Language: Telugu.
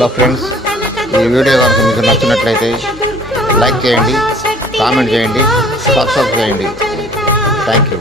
హలో ఫ్రెండ్స్, ఈ వీడియో కనుక మీకు నచ్చినట్లయితే లైక్ చేయండి, కామెంట్ చేయండి, సబ్స్క్రైబ్ చేయండి. Thank you.